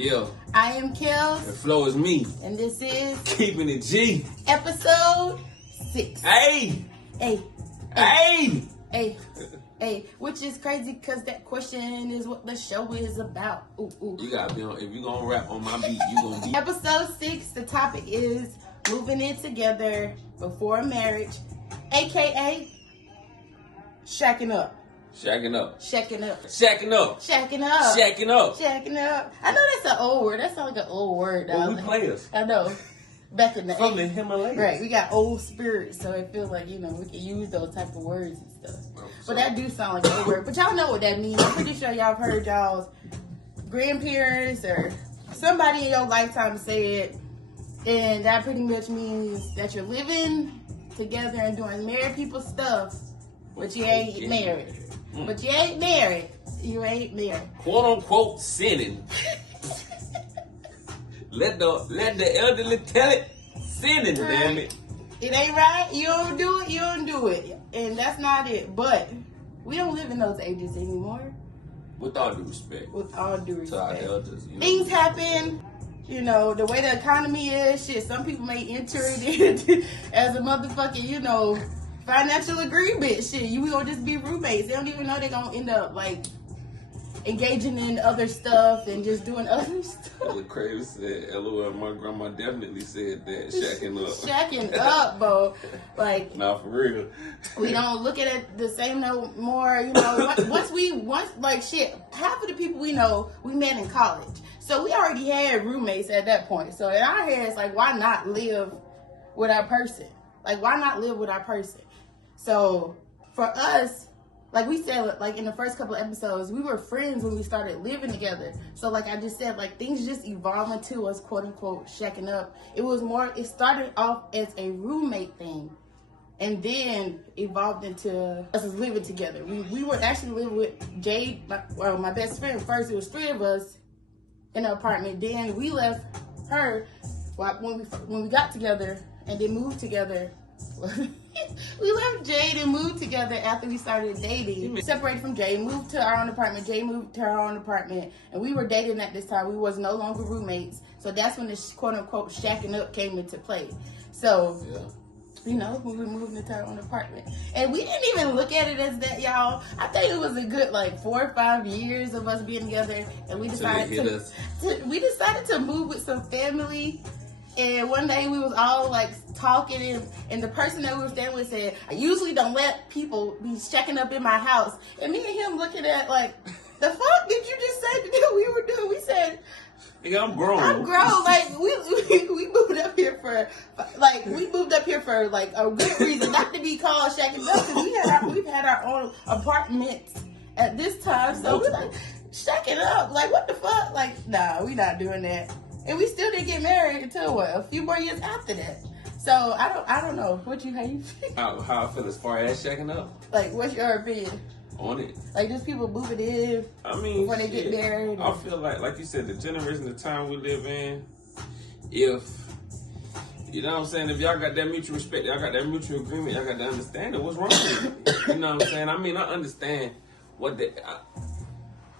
Yeah. I am Kelz. And Flo is me. And this is Keeping it G. episode 6. Hey! Hey. Hey! Hey. Hey. Which is crazy because that question is what the show is about. Ooh, ooh. You gotta be on, if you gonna rap on my beat, you gonna be. Episode 6, the topic is moving in together before marriage, aka shacking up. Shacking up. Shacking up. Shacking up. Shacking up. Shacking up. Shacking up. I know that's an old word. That sounds like an old word. Well, we players. I know. Back in the From the Himalayas. Right, we got old spirits, so it feels like, we can use those type of words and stuff. But that do sound like an old word. But y'all know what that means. I'm pretty sure y'all have heard y'all's grandparents or somebody in your lifetime say it. And that pretty much means that you're living together and doing married people stuff, but you ain't married. But you ain't married. You ain't married. Quote unquote sinning. Let the elderly tell it. Sinning, damn it. It ain't right. You don't do it. You don't do it. And that's not it. But we don't live in those ages anymore. With all due respect. With all due To our respect. elders. Things happen. The way the economy is, shit, some people may enter it as a motherfucking, financial agreement. Shit, we gonna just be roommates. They don't even know they're gonna end up, engaging in other stuff and just doing other stuff. What Craven said, LOL, my grandma definitely said that, shacking up. Shacking up, bro. Nah, for real. We don't look at it the same no more. Half of the people we know, we met in college. So we already had roommates at that point. So in our heads, why not live with our person? Why not live with our person? So for us, like we said, in the first couple of episodes, we were friends when we started living together. So like I just said, things just evolved into us, quote unquote, shacking up. It started off as a roommate thing and then evolved into us living together. We were actually living with Jade, my best friend first. It was 3 of us in the apartment. Then we left her when we got together and then moved together. We left Jade and moved together after we started dating. We separated from Jade, moved to our own apartment. Jade moved to her own apartment, and we were dating at this time. We was no longer roommates, so that's when this quote unquote shacking up came into play. So, when we moved into our own apartment, and we didn't even look at it as that, y'all. I think it was a good 4 or 5 years of us being together, and we decided to move with some family. And one day we was all talking, and the person that we were staying with said, I usually don't let people be checking up in my house. And me and him looking at the fuck did you just say that we were doing? We said, Nigga, I'm grown. I'm grown. We moved up here for a good reason, not to be called shacking up, because we've had our own apartments at this time. So we're shacking up. What the fuck? Nah, we not doing that. And we still didn't get married until a few more years after that. So I don't know. How you feel? How I feel as far as shacking up? What's your opinion? On it. Just people moving in before they get married. I feel like you said, the generation, the time we live in, if you know what I'm saying, if y'all got that mutual respect, y'all got that mutual agreement, y'all got that understanding, what's wrong with it? You know what I'm saying? I understand what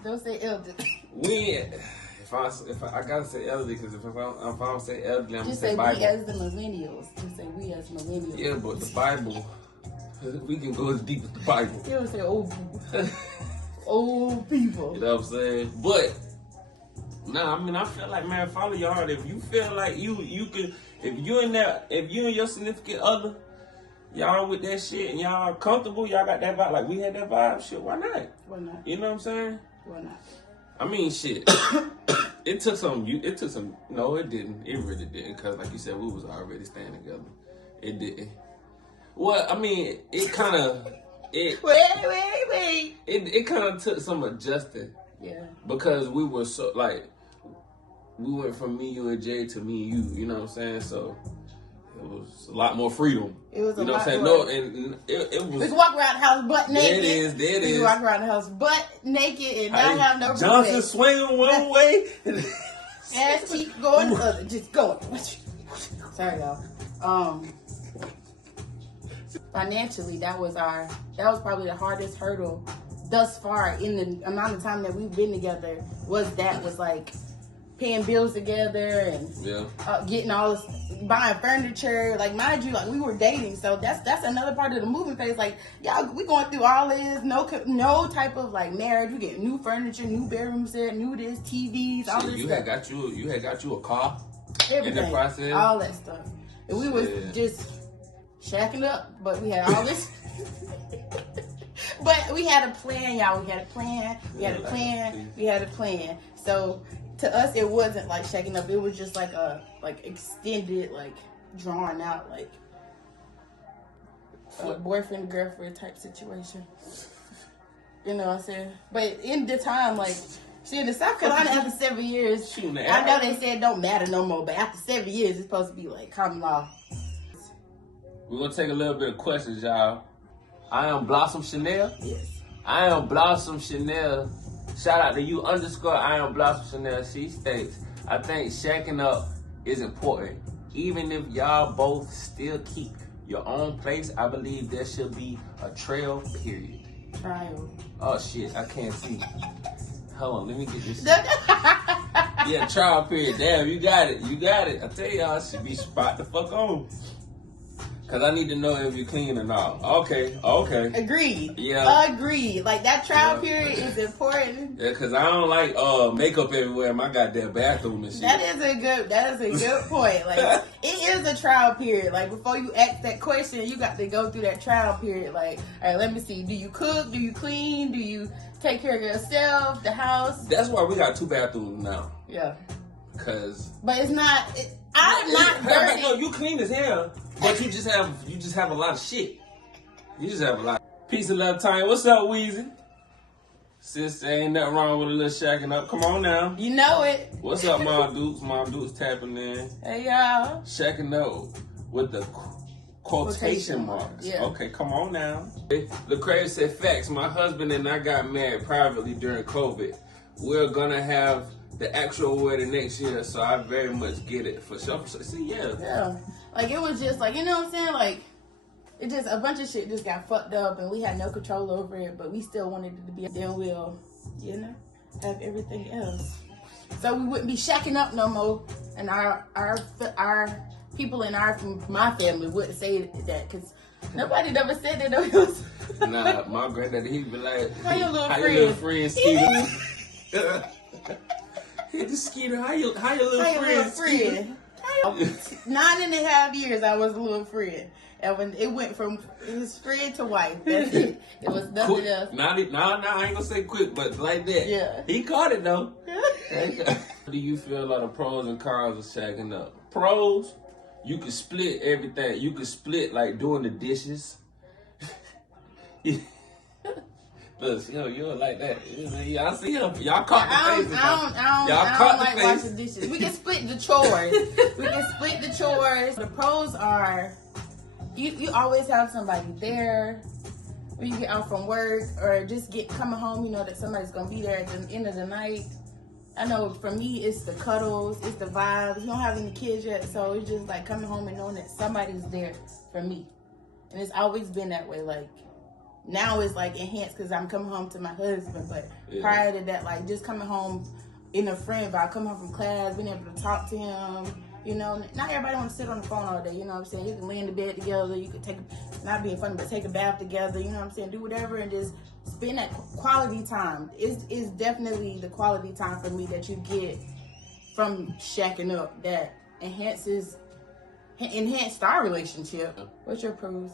don't say elder. If I gotta say elderly, because if I don't say elderly, I'm just gonna say Bible. We as the millennials. Just say we as millennials. Yeah, but the Bible, we can go as deep as the Bible. You don't say old people. Old people. You know what I'm saying? But I feel like, man, follow your heart. If you feel like you can, if you and your significant other, y'all with that shit and y'all comfortable, y'all got that vibe, we had that vibe, shit, why not? Why not? You know what I'm saying? Why not? Shit. It took some. No, it didn't. It really didn't. Because, like you said, we was already staying together. It didn't. Well, it kind of. Wait. It kind of took some adjusting. Yeah. Because we were so, we went from me, you, and Jay to me and you. You know what I'm saying? So it was a lot more freedom. It was a lot. You know what I'm saying? No, and it was. We could walk around the house butt naked. There it is. We could walk around the house butt naked and not have no Johnson swinging one way. Ass cheek going the other. Just going. Sorry, y'all. Financially, that was probably the hardest hurdle thus far in the amount of time that we've been together. Was paying bills together and getting all this, buying furniture. Like, mind you, like we were dating, so that's another part of the moving phase. Like, y'all, we going through all this, no type of like marriage. We get new furniture, new bedroom set, new this, TVs, all this you stuff. You had got you a car. Everything, in the process, all that stuff, and we was just shacking up, but we had all this. But we had a plan, y'all. We had a plan. We had a plan. We had a plan. So to us, it wasn't like shacking up. It was just like a extended, like drawn out, like a boyfriend girlfriend type situation. You know what I'm saying? But in the time, like. See, in South Carolina, after 7 years, I know they said it don't matter no more, but after 7 years, it's supposed to be like common law. We're going to take a little bit of questions, y'all. I am Blossom Chanel. Yes. I am Blossom Chanel. Shout out to you _ I am Blossom Chanel. She states, I think shacking up is important. Even if y'all both still keep your own place, I believe there should be a trail period. Trial. Oh, shit. I can't see. Hold on, let me get this. Yeah, trial period. Damn, you got it. You got it. I tell y'all, I should be spot the fuck on. Cause I need to know if you're clean or not. Okay. Agreed. Yeah. Agreed. Like that trial period is important. Yeah, cause I don't like makeup everywhere in my goddamn bathroom and shit. That is a good point. Like it is a trial period. Like before you ask that question, you got to go through that trial period. Like, all right, let me see. Do you cook? Do you clean? Do you take care of yourself? The house? That's why we got 2 bathrooms now. Yeah. But it's not. I'm not dirty. No, you clean as hell. But you just have a lot of shit. You just have a lot. Peace and love, Tanya. What's up, Weezy? Sis, there ain't nothing wrong with a little shacking up. Come on now. You know it. What's up, Mom Dukes? Mom Dukes tapping in. Hey, y'all. Shacking up with the quotation marks. Yeah. Okay, come on now. Lecrae said, facts. My husband and I got married privately during COVID. We're gonna have the actual wedding next year, so I very much get it for sure. See, yeah. Like it was just like, you know what I'm saying? Like it just, a bunch of shit just got fucked up and we had no control over it, but we still wanted it to be, then we'll, you know, have everything else. So we wouldn't be shacking up no more, and our people in my family wouldn't say that, because nobody never said that. Nah, my granddaddy, he'd be like, how your little friend Skeeter? Hey, the Skeeter, how your little friend? 9.5 years I was a little friend. And when it went from his friend to wife, that's it. It was nothing else. No, I ain't gonna say quick, but like that. Yeah. He caught it though. Do you feel like the pros and cons of shacking up? Pros, you can split everything. You can split like doing the dishes. Look, you don't like that. Y'all see him. Y'all caught the face. I don't like washing dishes. We can split the chores. The pros are, you always have somebody there when you get out from work or just coming home, you know that somebody's going to be there at the end of the night. I know for me, it's the cuddles, it's the vibes. You don't have any kids yet, so it's just like coming home and knowing that somebody's there for me. And it's always been that way. Like, now it's like enhanced because I'm coming home to my husband, but prior to that, like just coming home in a friend vibe, coming home from class, being able to talk to him, you know, not everybody want to sit on the phone all day, you know what I'm saying? You can lay in the bed together, you can not being funny, but take a bath together, you know what I'm saying? Do whatever and just spend that quality time. It's definitely the quality time for me that you get from shacking up that enhanced our relationship. What's your pros?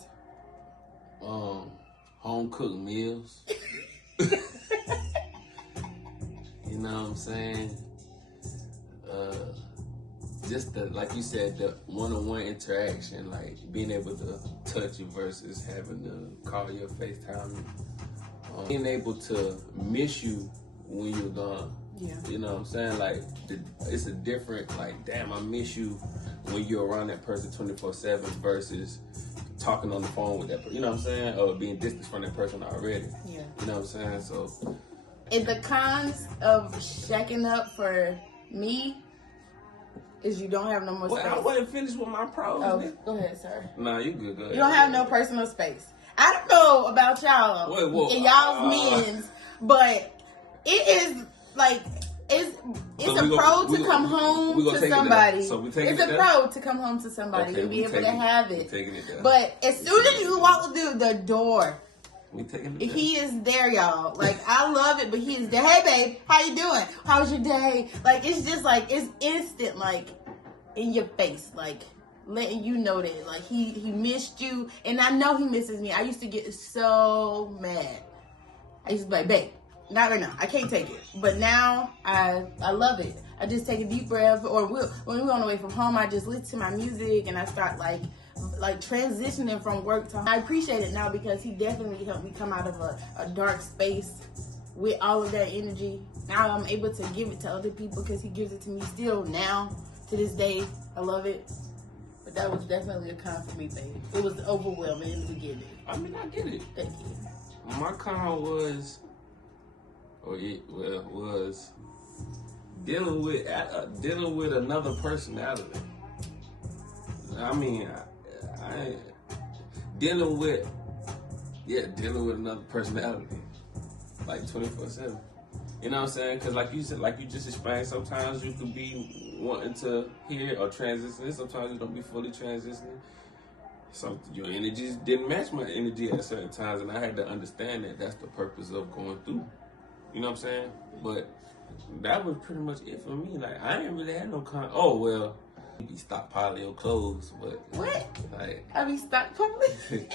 Home cooked meals. You know what I'm saying? Just the, like you said, the one-on-one interaction, like being able to touch you versus having to call you or FaceTime you. Being able to miss you when you're gone. Yeah. You know what I'm saying? Like, it's a different, like, damn, I miss you when you're around that person 24/7 versus talking on the phone with that person, you know what I'm saying? Or being distant from that person already. Yeah. You know what I'm saying? So, and the cons of shacking up for me is you don't have no more space. I wasn't finished with my pros. Oh, go ahead, sir. Nah, you good, go ahead. You don't have no personal space. I don't know about y'all and y'all's men's, but it is like, it it's a pro to come home to somebody. So we taking it's it a pro to come home to somebody and be able to have it. But as soon as you walk through the door, he is there, y'all. Like, I love it, but he is there. Hey, babe, how you doing? How's your day? Like, it's just like, it's instant, like, in your face, like, letting you know that, like, he missed you, and I know he misses me. I used to get so mad. I used to be like, babe, not right now. I can't take it. But now, I love it. I just take a deep breath, or when we're on the way from home, I just listen to my music, and I start, like transitioning from work to home. I appreciate it now because he definitely helped me come out of a dark space with all of that energy. Now I'm able to give it to other people because he gives it to me still now, to this day. I love it. But that was definitely a con for me, babe. It was overwhelming in the beginning. I mean, I get it. Thank you. My con was dealing with another personality. I mean, I dealing with another personality, like 24/7. You know what I'm saying? Because like you said, like you just explained, sometimes you could be wanting to hear or transition. Sometimes you don't be fully transitioning. Your energies didn't match my energy at certain times, and I had to understand that that's the purpose of going through. You know what I'm saying? But that was pretty much it for me. Like, I didn't really have no Oh, well, you be stockpiling your clothes, but... What? Like... I be stockpiling?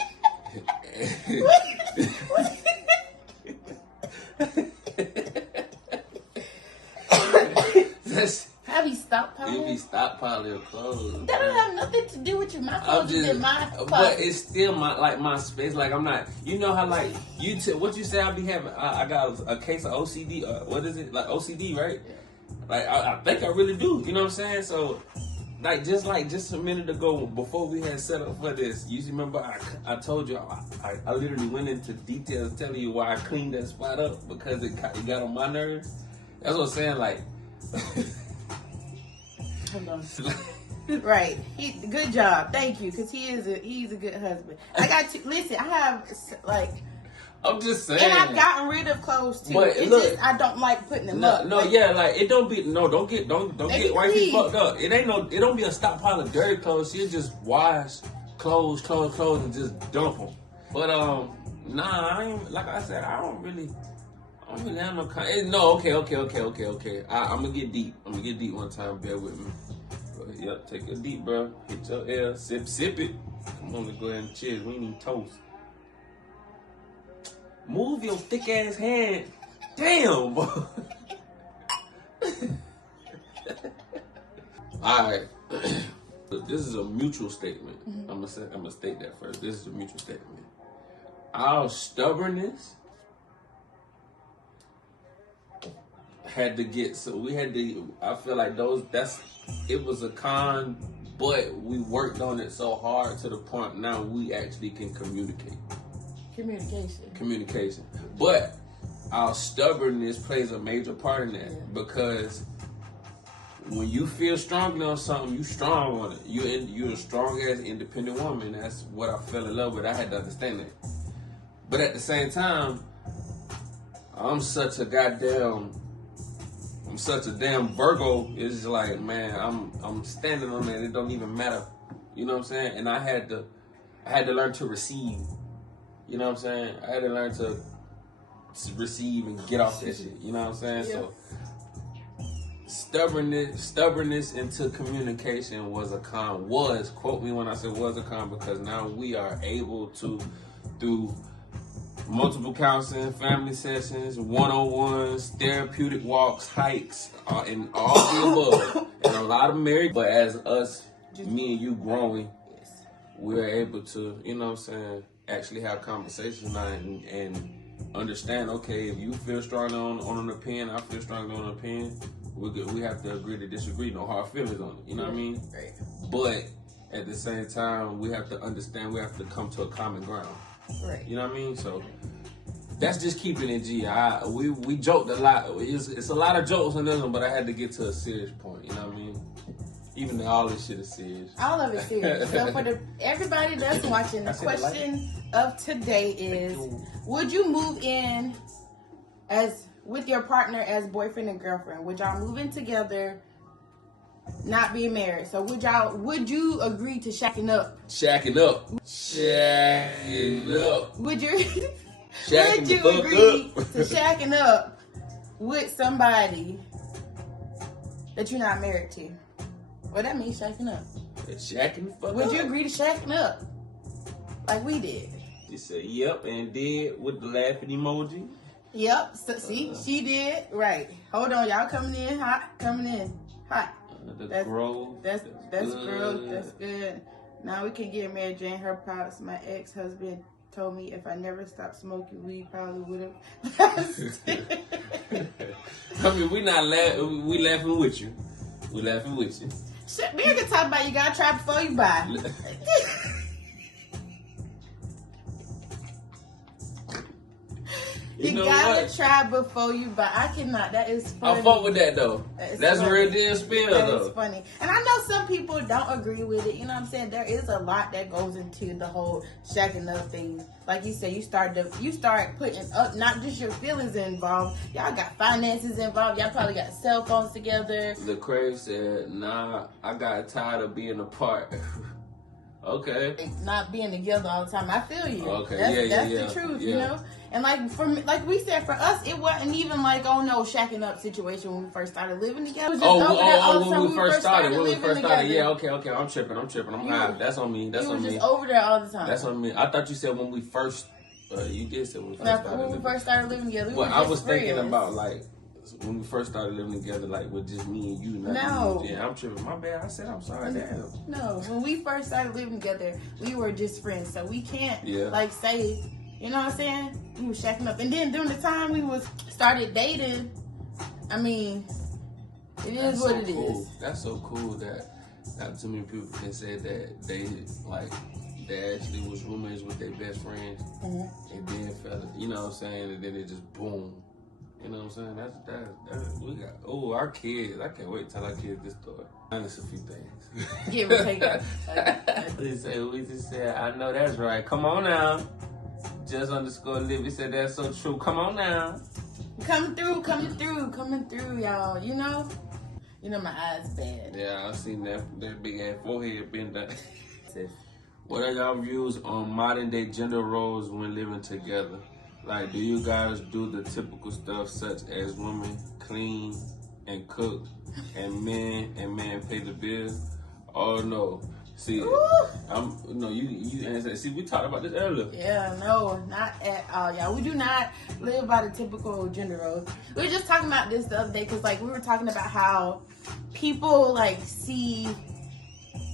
I be stockpiling? You be stockpiling your clothes. That don't have nothing to do with you. My clothes is in my closet. But it's still my space. Like, I'm not... You know how, like, what you say I be having... I got a case of OCD. What is it? Like, OCD, right? Like, I think I really do. You know what I'm saying? So... just a minute ago, before we had set up for this, you remember I told you I literally went into details telling you why I cleaned that spot up because it got on my nerves. That's what I'm saying. Like, hold on. Right. Good job. Thank you, because he's a good husband. I got to listen. I have I'm just saying. And I've gotten rid of clothes too. But it's look, just I don't like putting them up. No, yeah, like it don't get wifey fucked up. It don't be a stockpile of dirty clothes. She'll just wash clothes and just dump them. But I ain't, like I said, I don't really have no no, okay. I'm gonna get deep. I'm gonna get deep one time, bear with me. Yep, take a deep, bro. Hit your air, sip it. Come on, let's go ahead and cheers. We need toast. Move your thick ass hand. Damn, bro. Alright. This is a mutual statement. Mm-hmm. I'm gonna state that first. This is a mutual statement. Our stubbornness had to get, so we had to, I feel like it was a con, but we worked on it so hard to the point now we actually can communicate. Communication. But our stubbornness plays a major part in that because when you feel strongly on something, you strong on it. You're a strong ass independent woman. That's what I fell in love with. I had to understand that. But at the same time, I'm such a damn Virgo. It's like, man, I'm standing on that. It don't even matter. You know what I'm saying? And I had to learn to receive. You know what I'm saying? I had to learn to receive and get off that shit. You know what I'm saying? Yeah. So stubbornness into communication was a con. Quote me when I say was a con, because now we are able to, through multiple counseling, family sessions, one-on-ones, therapeutic walks, hikes, and all the above, and a lot of marriage. But as us, me and you growing, we're able to, you know what I'm saying, actually have conversations now and understand, okay, if you feel strongly on an opinion, I feel strongly on an opinion, we have to agree to disagree. No hard feelings on it. You know what I mean? Right. But at the same time, we have to understand, we have to come to a common ground. Right. You know what I mean? So that's just keeping it G. We joked a lot. It's a lot of jokes on this one, but I had to get to a serious point. You know what I mean? Even though all this shit is serious. All of it serious. So for everybody that's watching, the question of today is: would you move in with your partner as boyfriend and girlfriend? Would y'all move in together, not being married? So would you agree to shacking up? Shacking up. Shacking up. Would you Shacking would you the fuck agree up. to shacking up with somebody that you're not married to? What that means, shacking up. Shacking the fuck up. Would you agree to shacking up like we did? She said, yep, and did with the laughing emoji. Yep. So, see, she did. Right. Hold on, y'all coming in hot. That's grove. That's growth. That's good. Now we can get Mary Jane her props. My ex-husband told me if I never stopped smoking weed, probably would have. I mean, we not laughing. We laughing with you. We laughing with you. Shit, Mary can talk about you gotta try before you buy. You gotta try before you buy. I cannot. That is funny. I fuck with that though. That's funny. real deal spill though. That is funny. And I know some people don't agree with it. You know what I'm saying? There is a lot that goes into the whole shacking up thing. Like you said, you start putting up not just your feelings involved. Y'all got finances involved. Y'all probably got cell phones together. Lecrae said, "Nah, I got tired of being apart." Okay. Not being together all the time. I feel you. Okay. That's the truth, you know? And like for me, like we said, for us, it wasn't even like, oh no, shacking up situation when we first started living together. When we first started. Yeah, okay. I'm tripping. I'm high. That's on me. Just over there all the time. That's on me. I thought you said when we first. You did say when we first started living together. Well, I was thinking about like when we first started living together, like with just me and you. No. Yeah, I'm tripping. My bad. I said I'm sorry. Damn. No, when we first started living together, we were just friends, so we can't like say. You know what I'm saying? We were shacking up. And then during the time we started dating, I mean, it is what it is. That's so cool that not too many people can say that they actually was roommates with their best friends and then fell, you know what I'm saying? And then it just boom. You know what I'm saying? That's we got our kids. I can't wait till our kids this story. Honest a few things. Give or take. We just said, I know that's right. Come on now. Just_Livy said that's so true. Come on now. Coming through, y'all. You know my eyes bad. Yeah, I seen that big ass forehead been done. What are y'all views on modern day gender roles when living together? Like, do you guys do the typical stuff such as women clean and cook and men pay the bills? Oh no. See, you answer. See, we talked about this earlier. Yeah, no, not at all, y'all. We do not live by the typical gender roles. We were just talking about this the other day because, like, we were talking about how people like see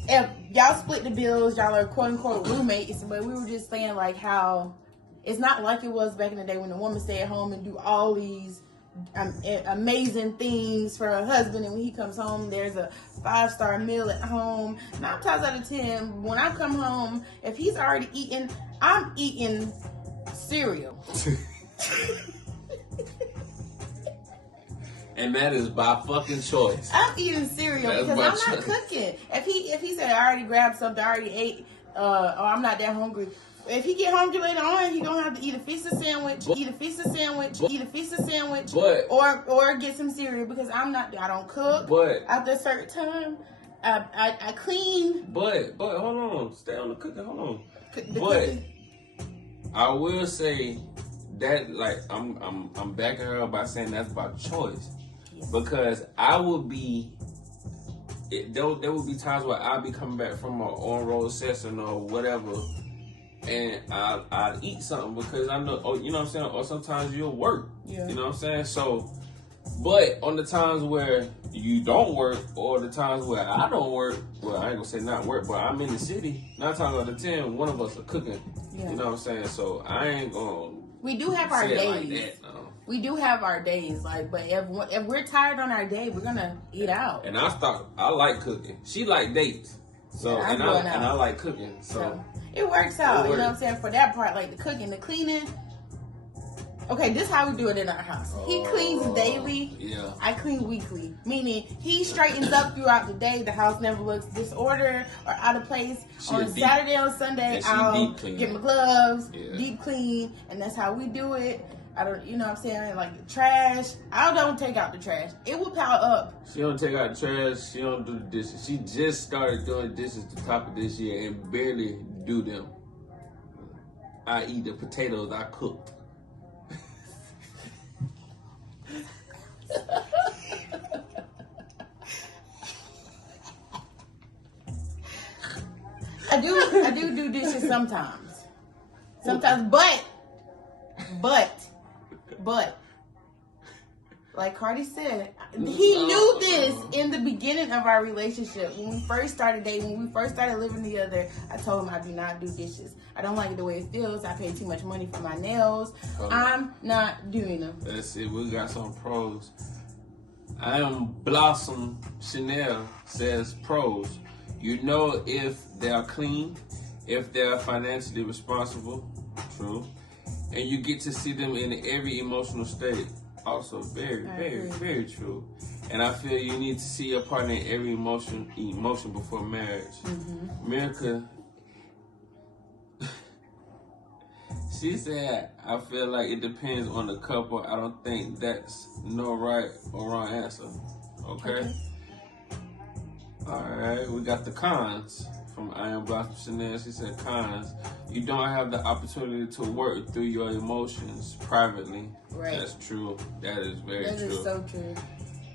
if y'all split the bills, y'all are quote unquote roommates, but we were just saying like how it's not like it was back in the day when the woman stay at home and do all these amazing things for her husband, and when he comes home there's a 5-star meal at home. 9 times out of 10 when I come home, if he's already eaten, I'm eating cereal. And that is by fucking choice. I'm eating cereal because I'm not cooking. If he said I already grabbed something, I already ate, or I'm not that hungry. If he get hungry later on, he gonna have to eat a pizza sandwich, or get some cereal because I don't cook. But after a certain time, I clean. But hold on, stay on the cooking. Hold on. Cooking. I will say that like I'm backing her up by saying that's by choice, because I would be. There would be times where I'd be coming back from an on-road session or whatever. And I'd eat something because I know, you know what I'm saying? Or sometimes you'll work, you know what I'm saying? So, but on the times where you don't work or the times where I don't work, well, I ain't gonna say not work, but I'm in the city, 9 times out of 10, one of us are cooking, you know what I'm saying? So I ain't gonna We do have our days. Like that, no. We do have our days, like, but if we're tired on our day, we're gonna eat out. And I like cooking. She like dates. So, and I like cooking, so it works out, you know what I'm saying? For that part, like the cooking, the cleaning. Okay, this is how we do it in our house. He cleans daily. Yeah. I clean weekly. Meaning he straightens up throughout the day. The house never looks disordered or out of place. On Saturday, on Sunday, I'll get my gloves, deep clean, and that's how we do it. I don't, you know what I'm saying? Like the trash, I don't take out the trash. It will pile up. She don't take out the trash. She don't do the dishes. She just started doing dishes the top of this year and barely do them. I eat the potatoes I cooked. I do dishes sometimes. Sometimes, but, like Cardi said, he knew this in the beginning of our relationship. When we first started dating, when we first started living together, I told him I do not do dishes. I don't like the way it feels. I pay too much money for my nails. I'm not doing them. That's it. We got some pros. I am Blossom Chanel says pros. You know if they're clean, if they're financially responsible, true, and you get to see them in every emotional state. Also, very true. And I feel you need to see your partner in every emotion before marriage. Mm-hmm. America, she said, I feel like it depends on the couple. I don't think that's no right or wrong answer. Okay. All right, we got the cons from I Am Blossom Chanel. She said cons. You don't have the opportunity to work through your emotions privately. Right. That's true. That is very true. That is so true.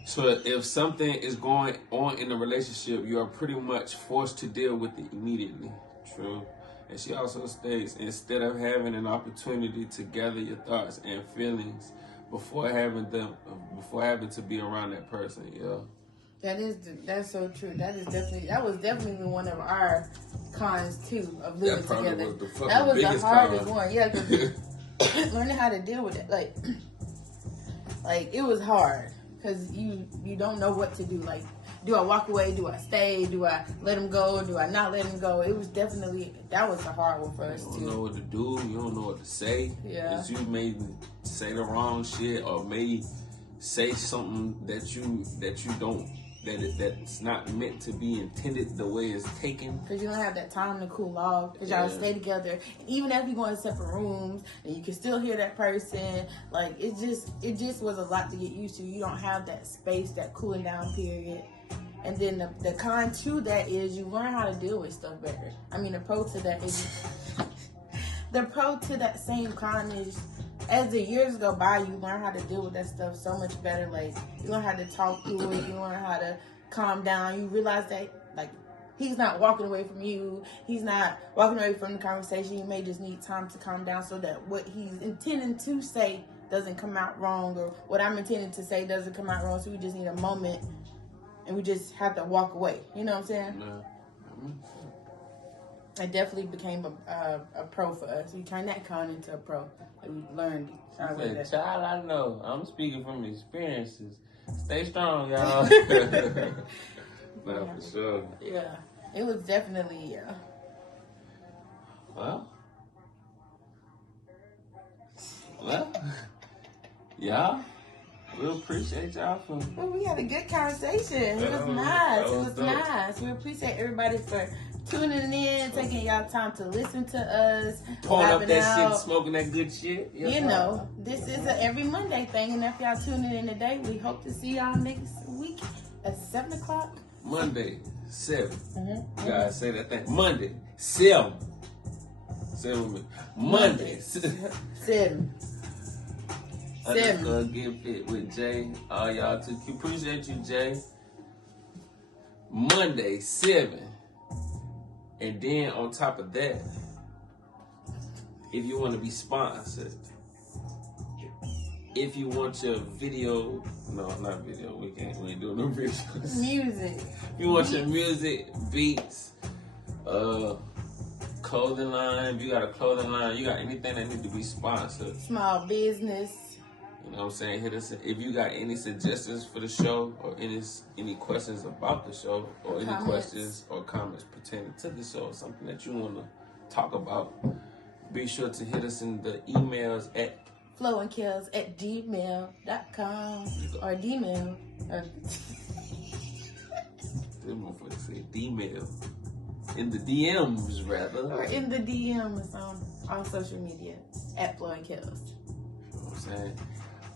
So if something is going on in a relationship, you are pretty much forced to deal with it immediately. True. And she also states, instead of having an opportunity to gather your thoughts and feelings before having to be around that person, That's so true. That was definitely one of our cons too of living together. That was the hardest one. Yeah, because learning how to deal with it, like it was hard because you don't know what to do. Like, do I walk away? Do I stay? Do I let him go? Do I not let him go? It was definitely, that was the hard one for us too. You don't know what to do. You don't know what to say. Yeah. Because you may say the wrong shit or may say something that that's not meant to be intended the way it's taken. Because you don't have that time to cool off. Because y'all stay together. And even if you go in separate rooms and you can still hear that person, like it just was a lot to get used to. You don't have that space, that cooling down period. And then the con to that is you learn how to deal with stuff better. I mean, the pro to that is the pro to that same con is, as the years go by, you learn how to deal with that stuff so much better. Like, you learn how to talk through it. You learn how to calm down. You realize that, like, he's not walking away from you. He's not walking away from the conversation. You may just need time to calm down so that what he's intending to say doesn't come out wrong, or what I'm intending to say doesn't come out wrong. So we just need a moment, and we just have to walk away. You know what I'm saying? Yeah. It definitely became a pro for us. We turned that con into a pro. We learned. Child, I know. I'm speaking from experiences. Stay strong, y'all. For sure. Yeah. It was definitely, Well, y'all, we appreciate y'all for... Well, we had a good conversation. It was nice. We appreciate everybody for tuning in, taking y'all time to listen to us. Pulling up that shit, smoking that good shit. You know, this is a every Monday thing, and if y'all tuning in today, we hope to see y'all next week at 7 o'clock. Monday, 7. Mm-hmm. You gotta say that thing. Monday, 7. Say it with me. Monday, 7. Underscore Get Fit with Jay. All y'all too. Appreciate you, Jay. Monday, 7. And then on top of that, if you want to be sponsored, if you want your video, no, not video, we ain't doing no videos. Music. If you want your music, beats, clothing line, if you got a clothing line, you got anything that need to be sponsored. Small business. You know what I'm saying? Hit us if you got any suggestions for the show, or any questions about the show, or any questions or comments pertaining to the show, or something that you want to talk about. Be sure to hit us in the emails at floandkelz@gmail.com or Dmail. This motherfucker say Dmail. In the DMs, rather. Or in the DMs on all social media at Flo and Kelz. saying?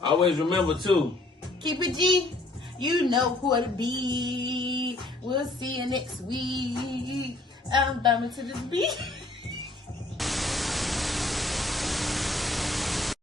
Always remember, too. Keep it G. You know who to be. We'll see you next week. I'm bumming to this beat.